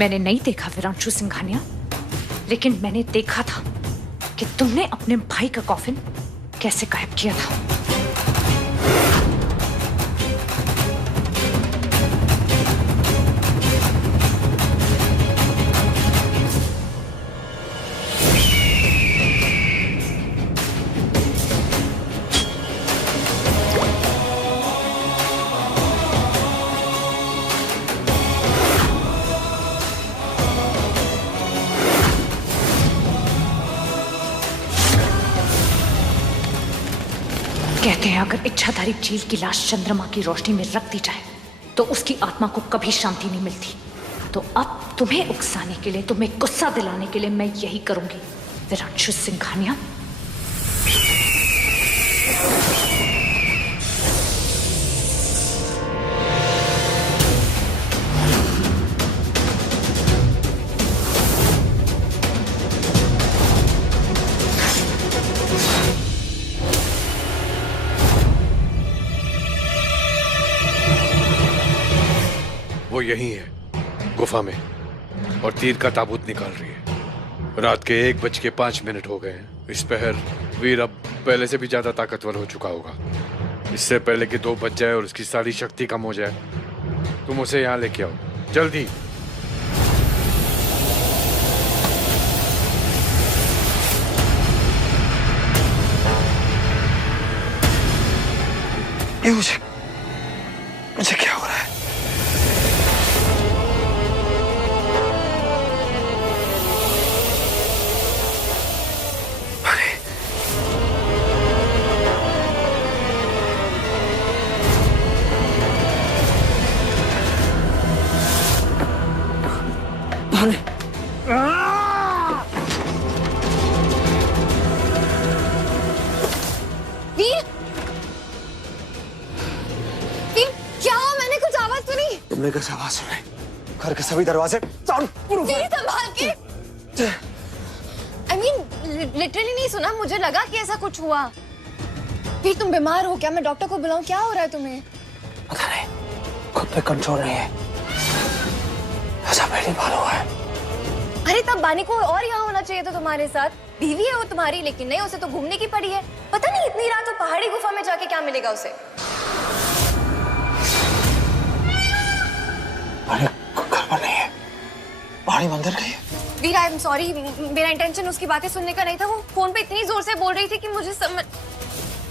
मैंने नहीं देखा विरांशु सिंघानिया, लेकिन मैंने देखा था कि तुमने अपने भाई का कॉफिन कैसे गायब किया था। कहते हैं अगर इच्छाधारी चील की लाश चंद्रमा की रोशनी में रख दी जाए तो उसकी आत्मा को कभी शांति नहीं मिलती। तो अब तुम्हें उकसाने के लिए, तुम्हें गुस्सा दिलाने के लिए मैं यही करूंगी विरांशु सिंघानिया। वो यहीं है गुफा में और तीर का ताबूत निकाल रही है। रात के 1:05 हो गए हैं। इस पहर वीर अब पहले से भी ज्यादा ताकतवर हो चुका होगा। इससे पहले कि 2 बज जाए और उसकी सारी शक्ति कम हो जाए, तुम उसे यहाँ लेके आओ जल्दी। ये मुझे क्या हो रहा है? तुमने कैसे आवाज सुनी? घर के सभी दरवाजे संभाल के। I mean, लिटरली नहीं सुना, मुझे लगा कि ऐसा कुछ हुआ। फिर तुम बीमार हो क्या? मैं डॉक्टर को बुलाऊं? क्या हो रहा है तुम्हें? पता नहीं, खुद पे कंट्रोल नहीं है। ऐसा पहली बार हुआ है। अरे तब बानी को और यहाँ होना चाहिए था तुम्हारे साथ। बीवी है वो तुम्हारी, लेकिन नहीं, उसे तो घूमने की पड़ी है। पता नहीं इतनी रात तो पहाड़ी गुफा में जाके क्या मिलेगा उसे। घर पर नहीं है, पहाड़ी मंदिर गई है। वीर, आई एम सॉरी, मेरा इंटेंशन उसकी बातें सुनने का नहीं था। वो फोन पे इतनी जोर से बोल रही थी कि मुझे समझ।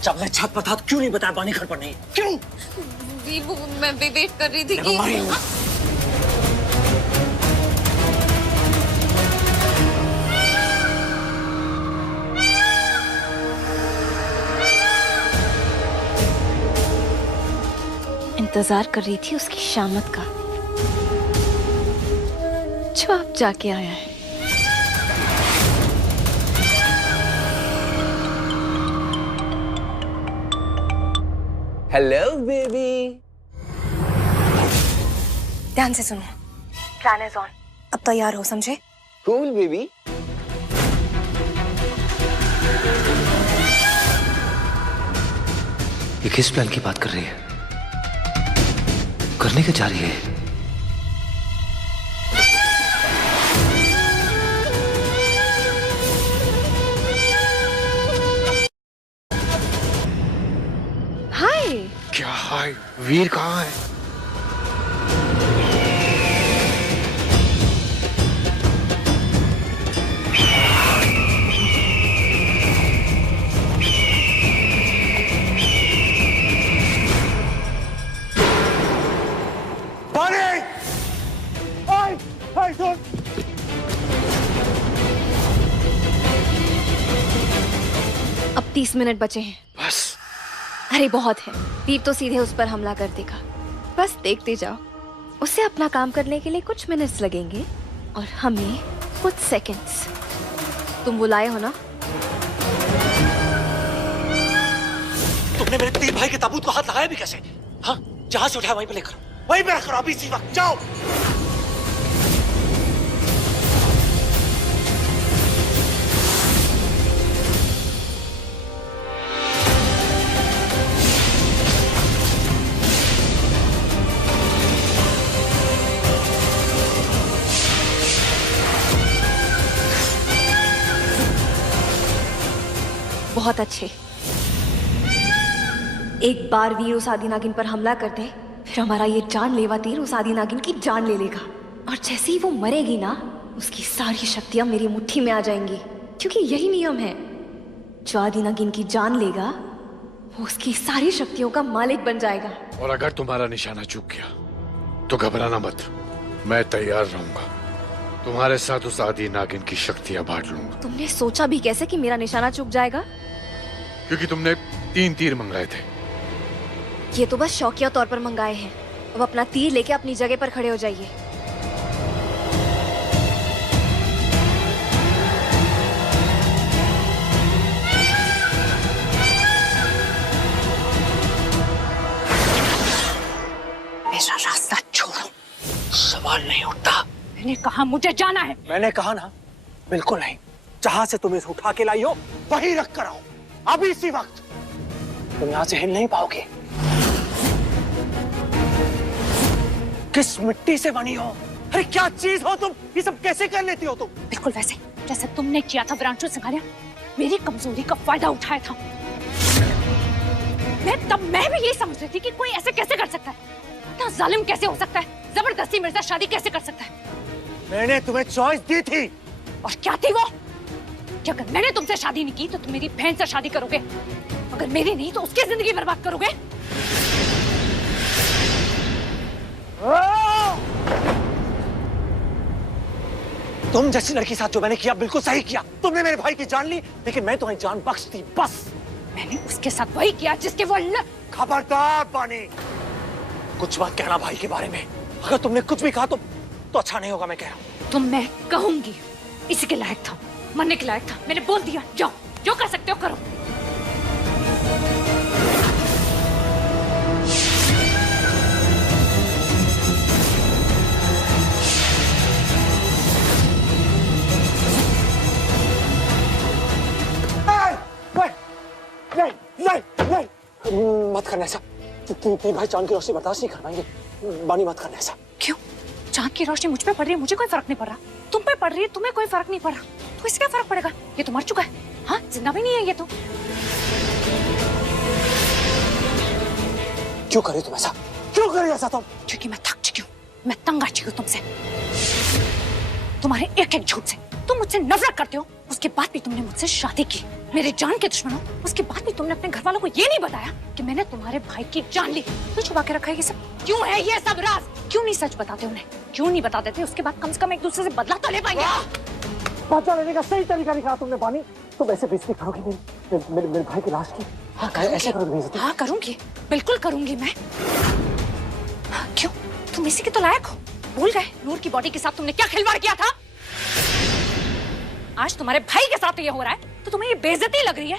जब मैं छत पर था तो क्यों नहीं बताया बानी घर पर नहीं? क्यों? मैं वेट कर रही थी कि इंतजार कर रही थी उसकी शामत का, जो अब जाके आया है। Hello baby. ध्यान से सुनो, प्लान इज ऑन। अब तैयार हो, समझे? Cool baby. ये किस प्लान की बात कर रही है? करने के जा रही है? हाय। क्या हाय? वीर कहाँ है? अब 30 मिनट बचे हैं बस। अरे बहुत है। वीर तो सीधे उस पर हमला कर देगा। बस देखते जाओ। उसे अपना काम करने के लिए कुछ मिनट्स लगेंगे और हमें कुछ सेकंड्स। तुम बुलाए हो ना? तुमने मेरे तीन भाई के ताबूत को हाथ लगाया भी कैसे? हाँ, जहां से उठाया वहीं पे लेकर, वहीं पे रखो अभी इसी वक्त। जाओ। बहुत अच्छे। एक बार वीर उस आदि नागिन पर हमला कर दे, फिर हमारा ये जानलेवा तीर उस आदि नागिन की जान ले लेगा। और जैसे ही वो मरेगी ना, उसकी सारी शक्तियां मेरी मुट्ठी में आ जाएंगी, क्योंकि यही नियम है। जो आदि नागिन की जान लेगा, वो उसकी सारी शक्तियों का मालिक बन जाएगा। और अगर तुम्हारा निशाना चूक गया तो घबराना मत, मैं तैयार रहूंगा। तुम्हारे साथ उस आदि नागिन की शक्तियां बांट लूंगा। तुमने सोचा भी कैसे कि मेरा निशाना चूक जाएगा? क्योंकि तुमने 3 तीर मंगाए थे। ये तो बस शौकिया तौर पर मंगाए हैं। अब अपना तीर लेके अपनी जगह पर खड़े हो जाइए। मेरा रास्ता छोड़ो। सवाल नहीं उठता। मैंने कहा मुझे जाना है। मैंने कहा ना, बिल्कुल नहीं। जहां से तुम इसे उठा के लाई हो वहीं रख कर आओ, अभी इसी वक्त। तुम यहां से हिल नहीं पाओगे। किस मिट्टी से बनी हो? अरे क्या चीज हो तुम? ये सब कैसे कर लेती हो तुम? बिल्कुल वैसे जैसे तुमने किया था विरांशु सिंघानिया। मेरी कमजोरी का फायदा उठाया था। मैं भी यही समझ रही थी कि कोई ऐसे कैसे कर सकता है, इतना जालिम कैसे हो सकता है, जबरदस्ती मेरे साथ शादी कैसे कर सकता है। मैंने तुम्हें चॉइस दी थी। और क्या थी वो? कि अगर मैंने तुमसे शादी नहीं की तो तुम मेरी बहन से शादी करोगे, अगर मेरी नहीं तो उसकी जिंदगी बर्बाद करोगे। तुम जैसी लड़की साथ जो मैंने किया बिल्कुल सही किया। तुमने मेरे भाई की जान ली, लेकिन मैं तुम्हें जान बख्श दी, बस। मैंने उसके साथ वही किया जिसके वो खबरदार बानी, कुछ बात कहना भाई के बारे में। अगर तुमने कुछ भी कहा तो अच्छा नहीं होगा, मैं कह रहा हूँ। तुम मैं कहूंगी इसी के लायक था, मरने के लायक था। मैंने बोल दिया, जाओ जो कर सकते हो करो। नहीं, मत करना ऐसा। तीन भाई चांद की रोशनी बर्दाश्त नहीं कर पाएंगे। बानी, मत करना ऐसा। क्यों? चांद की रोशनी मुझ पे पड़ रही है, मुझे कोई फर्क नहीं पड़ रहा। तुम पे पड़ रही है, तुम्हें कोई फर्क नहीं पड़ रहा, तो इससे क्या फर्क पड़ेगा? ये तो मर चुका है। हाँ, जिंदा भी नहीं है ये तो। क्यों करे तुम ऐसा? क्यों करे ऐसा तुम? क्योंकि मैं थक चुकी हूँ, मैं तंग आ चुकी हूँ तुमसे, तुम्हारे एक एक झूठ से। तुम मुझसे नफरत करते हो, उसके बाद भी तुमने मुझसे शादी की। मेरे जान के दुश्मन हो, उसके बाद भी तुमने अपने घर वालों को ये नहीं बताया कि मैंने तुम्हारे भाई की जान ली। तो छुपा के रखा है ये सब? क्यों है ये सब राज? क्यों नहीं सच बताते उन्हें? क्यों नहीं बता देते? उसके बाद कम से कम एक दूसरे से बदला तो ले पाएंगे। बदला लेने का सही तरीका निकाला तुमने बानी। तुम ऐसे बेइज्जती करोगी मेरे भाई की लाश की? हाँ, ऐसे करोगी बेइज्जती? हाँ करूंगी, बिल्कुल करूंगी मैं। हाँ, क्यों? तुम इसी के तो लायक हो। भूल गए नूर की बॉडी के साथ तुमने क्या खिलवाड़ किया था? आज तुम्हारे भाई के साथ ये हो रहा है तो तुम्हें ये बेइज्जती लग रही है?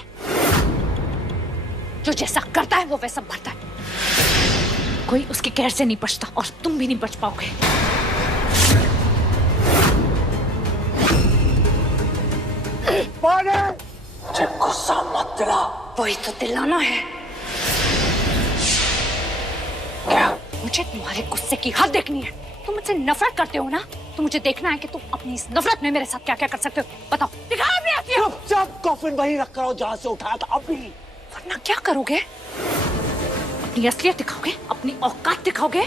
जो जैसा करता है वो वैसा भरता है। कोई उसके कहर से नहीं बचता और तुम भी नहीं बच पाओगे। मुझे गुस्सा मत दिला। वही तो दिलाना है। क्या? मुझे तुम्हारे गुस्से की हद देखनी है। तुम मुझसे नफरत करते हो ना, तो मुझे देखना है कि तुम अपनी इस नफरत में मेरे साथ क्या क्या कर सकते हो। बताओ, दिखाओ अपनी असलियत। चुपचाप कॉफिन वहीं रख कर आओ जहां से उठाया था अभी। वरना क्या करोगे? अपनी असलियत दिखाओगे? अपनी औकात दिखाओगे?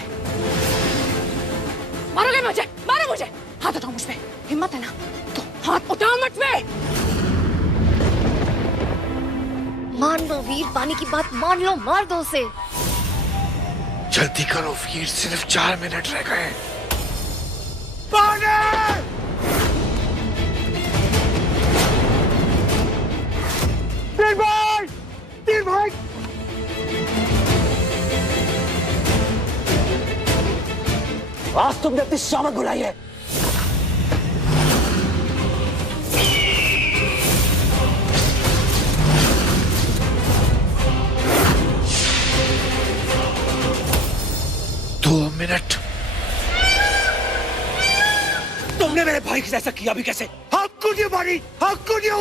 मारोगे मुझे? मारो मुझे। हाथ उठाओ मुझ पे। हिम्मत है ना तो हाथ उठाओ मुझ पे। मान लो वीर, पानी की बात मान लो, मार दो उसे। जल्दी करो वीर, सिर्फ 4 मिनट रह गए। तीन भाई आज तुमने अपनी शामत बुलाई है। तुमने मेरे भाई के जैसा किया भी कैसे? How could you, buddy? How could you?